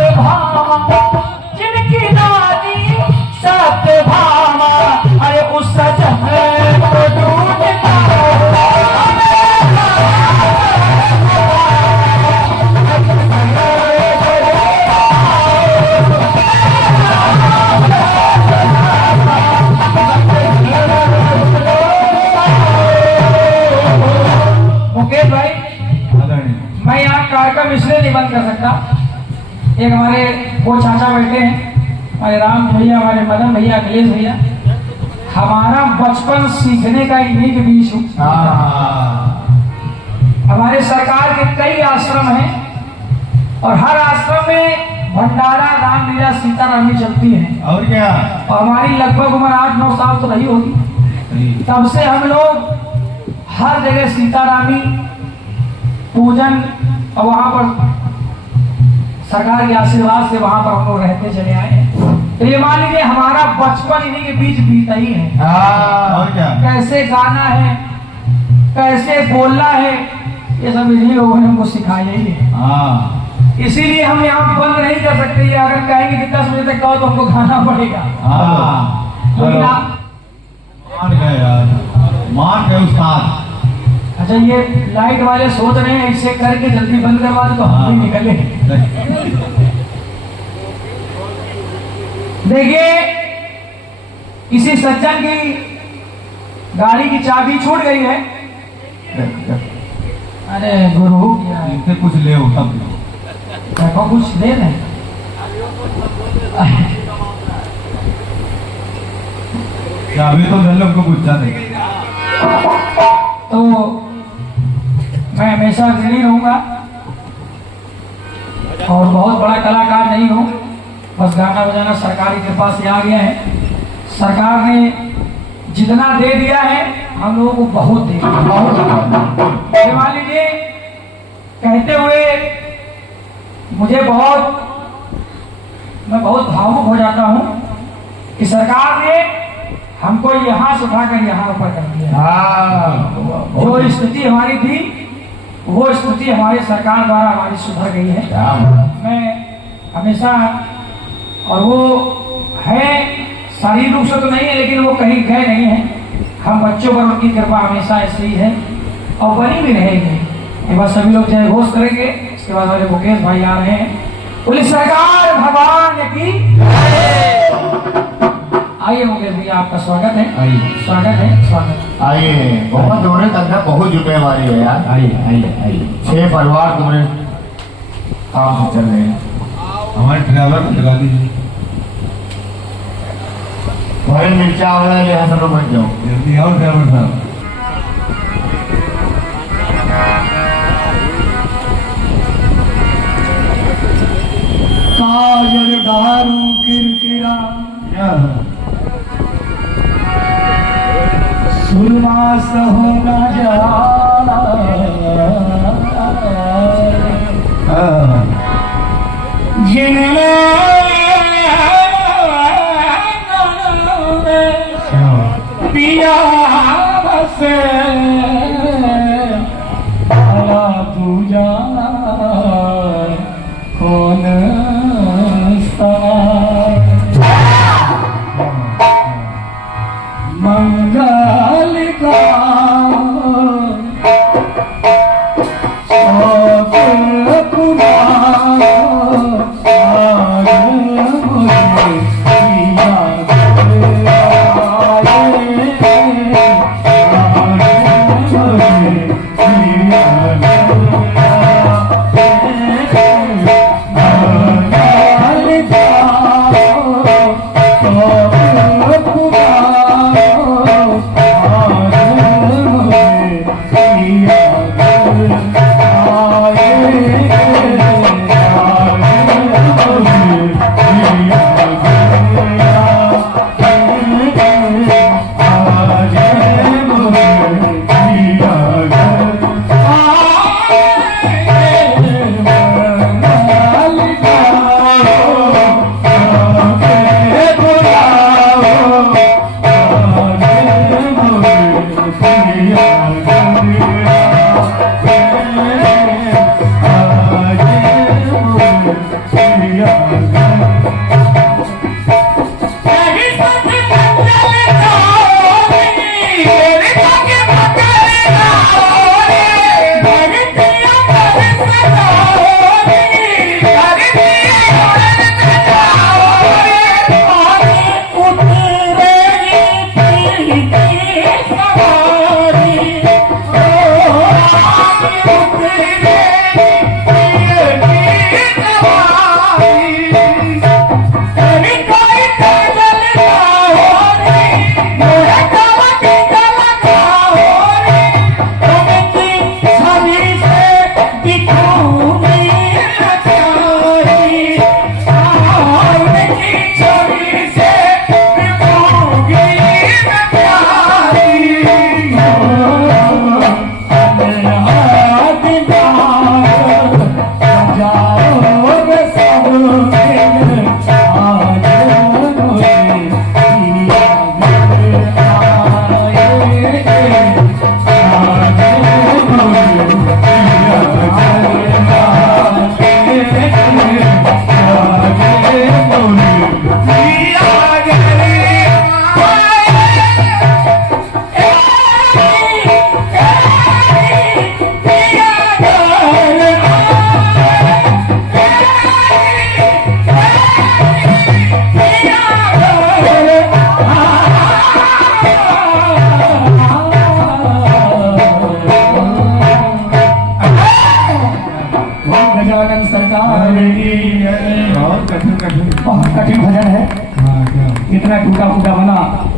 सत्यभामा जिनकी दादी सत्यभामा, अरे उस सजन को ढूंढता मुकेश भाई, मैं यहाँ कार्यक्रम इसलिए नहीं बंद कर सकता। एक हमारे वो चाचा बैठे हैं, हमारे राम भैया, हमारे मदन भैया, अखिलेश भैया, हमारा बचपन सीखने का इन्हीं के बीच हूँ। हमारे सरकार के कई आश्रम हैं और हर आश्रम में भंडारा, रामलीला, सीतारामी चलती है। और क्या, और हमारी लगभग उम्र 8-9 साल तो रही होगी, तब से हम लोग हर जगह सीतारामी पूजन, और वहां पर सरकार के आशीर्वाद से वहां पर हम लोग रहते चले आए हैं। तो ये मान लीजिए हमारा बचपन इन्हीं के बीच बीता ही है। और क्या, कैसे गाना है, कैसे बोलना है, ये सब इन्हीं लोगों ने हमको सिखाया ही है। इसीलिए हम यहाँ बंद नहीं कर सकते। ये अगर कहेंगे कि 10 बजे तक कहो तो हमको खाना पड़ेगा। लेकिन आप मान गए यार, मान गए उस्ताद। अच्छा, ये लाइट वाले सोच रहे हैं इससे करके जल्दी बंद करवा दो तो हम भी निकले। देखिए, किसी सज्जन की गाड़ी की चाबी छूट गई है। अरे गुरु, इनसे कुछ ले हो तब देखो कुछ दे नहीं। चाबी तो मतलब को पूछा नहीं। तो मैं हमेशा ऋणी रहूंगा और बहुत बड़ा कलाकार नहीं हूँ, बस गाना बजाना सरकारी के पास आ गया है। सरकार ने जितना दे दिया है हम लोगों को बहुत दे दिया, बहुत। ये मान लीजिए, कहते हुए मैं बहुत भावुक हो जाता हूँ कि सरकार ने हमको यहाँ से उठाकर यहाँ ऊपर कर दिया। जो स्थिति हमारी थी वो स्थिति हमारी सरकार द्वारा हमारी सुधर गई है। मैं हमेशा, और वो है शारीरिक रूप से तो नहीं है लेकिन वो कहीं गए नहीं है। हम बच्चों पर उनकी कृपा हमेशा ऐसे ही है और बनी भी रहेगी। एक बार सभी लोग जय घोष करेंगे। इसके बाद हमारे मुकेश भाई आ रहे हैं। पुलिस सरकार भगवान की। आइए मुकेश भैया, आपका स्वागत है। स्वागत है, स्वागत। आइए, बहुत दोनों तक बहुत जिम्मेवारी है यार। आइए आइए आइए। 6 परिवार तुम्हारे काम से चल रहे हैं। हमारे ड्राइवर को लगा दीजिए। भरन मिर्चा वाला ले हसन मत जाओ। जल्दी आओ ड्राइवर साहब। काजल दारू किरकिरा सुरमास होना जाना, जिनने पिया बसे पूजा कौन मंगल का कुमार गजानन सरकार बहुत कठिन कठिन। बहुत कठिन भजन है, हाँ क्या इतना टूटा फूटा बना